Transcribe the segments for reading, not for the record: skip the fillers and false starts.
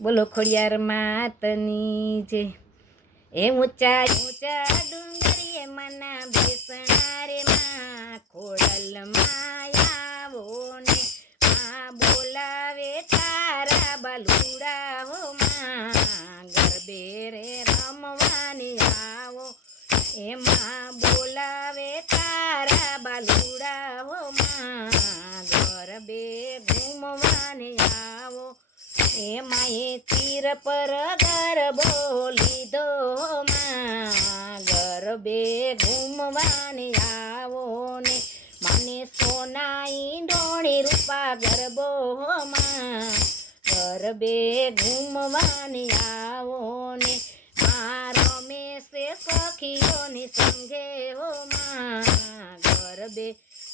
બોલો ખોડિયાર માતની જે. એ ઊંચા ઊંચા ડુંગરીએ મના બેસણા રે માં ખોડલ માયાવો ને માં બોલાવે તારા બલુડા હો માં ગરબે રે રમવાની આવો. એમાં બોલાવે તારા બાલુડા હો માં ગરબે ઘૂમવાની આવો. એમાં એ તીર પર ગરબો લીધો માં ગરબે ઘૂમવાની આવો ને મને સોનાઈ ડોણી રૂપા ગરબો માં ગરબે ઘૂમવાની આવો ને રમેશે સખીઓની સંગે હો માં ગરબે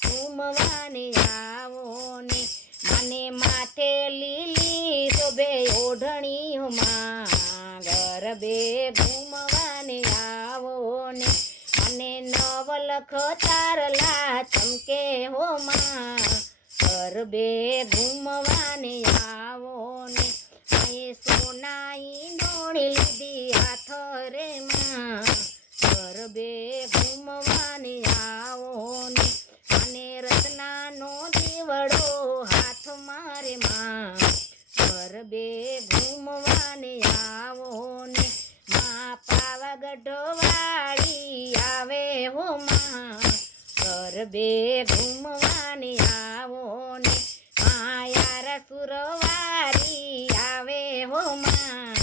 ઘૂમવાની આવો ને મને માથે લીલી શોભે ઓઢણી હો માં ગરબે ઘૂમવાની આવો ને મને નવલખ તારલા ચમકે હો માં ગરબે ઘૂમવાની આવો ને સોનાઈ ડોળી લીધી હાથ રે માં ગરબે ઘૂમવાની આવો ને અને રત્નાનો દીવડો હાથ મારે માં ગરબે ઘૂમવાની આવો ને માં પાવાગઢ વાળી આવે હો માં ગરબે ઘૂમવાની આવો ને માયારા સુરવારી આવે હો માં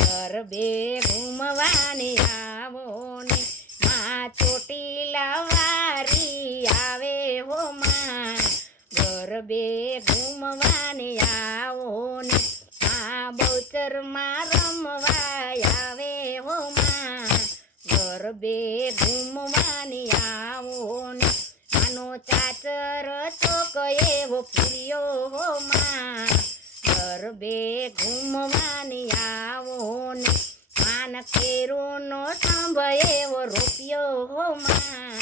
ગરબે ઘૂમવાની આવો ને માં ચોટીલા વારી આવે હો માં ગરબે ઘૂમવાની આવો ને માં બહુચરમાં રમવા આવે હો માં ગરબે ઘૂમવાની આવો ને માનો ચાચર ચોક એવો પ્રિયો હો માં ગરબે ઘૂમવાની આવો ને માન કેરોનો સંભ એવો રૂપિયો હો માં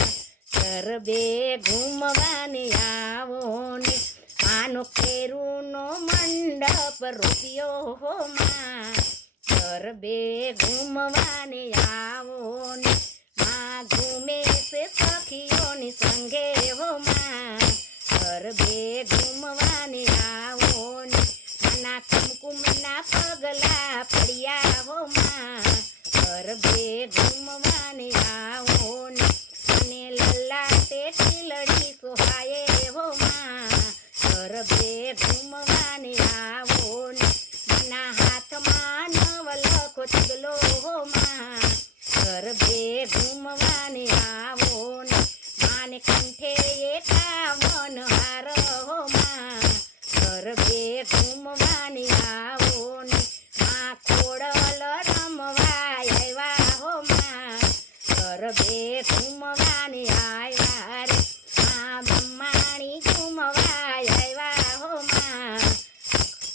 ગરબે ઘૂમવાની આવો ને માનો કેરુનો મંડપ રૂપિયો હો માં ગરબે ઘૂમવાની આવો ને માં ઘૂમે છે સખીઓની સંગે હો માં ગરબે ઘૂમવાની આવો ને ના કુમકુમના પગલા પડ્યા હો માં ગરબે ઘૂમવાની આવો ને અને લલાટે ટીલડી સોહાયે હો માં ગરબે ઘૂમવાની આવો ને મના હાથમાં નવલખો ચગલો હો માં ગરબે ઘૂમવાની આવો ને માને કંઠે એકાવન હાર હો માં ગરબે ઘૂમવાની આવો ને માં ખોડલ રમવા આવ્યા હો માં ગરબે ઘૂમવાની આવ્યા રે માં બ્રહ્માણી ઘૂમવા આવ્યા હો માં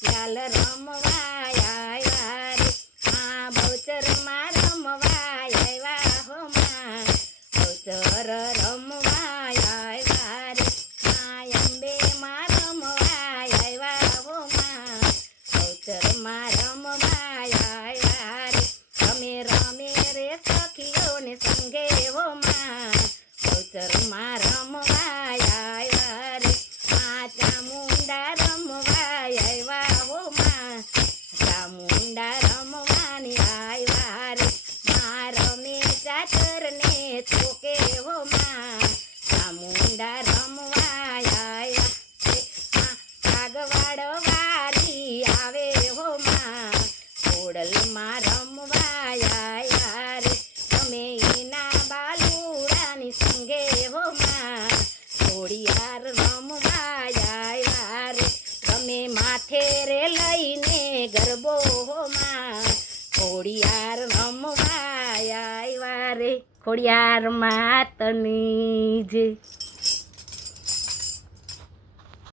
લાલ રમવા આવ્યા રે માં બહુચરમાં રમવા આવ્યા હો માં બહુચર રમવા આવ્યા રે માં અંબે માં રમવા આવ્યા હો માં બહુચરમાં રમવા આવ્યા રે રમે રમે રે સખીઓને સંગે હો માં બહુચરમાં રમવા આવ્યા રે માં ચામુંડા રમવા આવ્યા હો માં ચામુંડા રમવાની આવ્યા રે માં રમે ચાચરને ચોકે હો માં ચામુંડા રમવા આવ્યા રે કાગવાડ વારી આવે હો માં ખોડલમાં રમવા આવ્યા રે તમે એના બાલુડાની સંગે હો માં ખોડિયાર રમવા આવ્યા રે તમે માથે રે લઈને ગરબો હો માં ખોડિયાર રમવા આવ્યા રે ખોડિયાર માતની જે.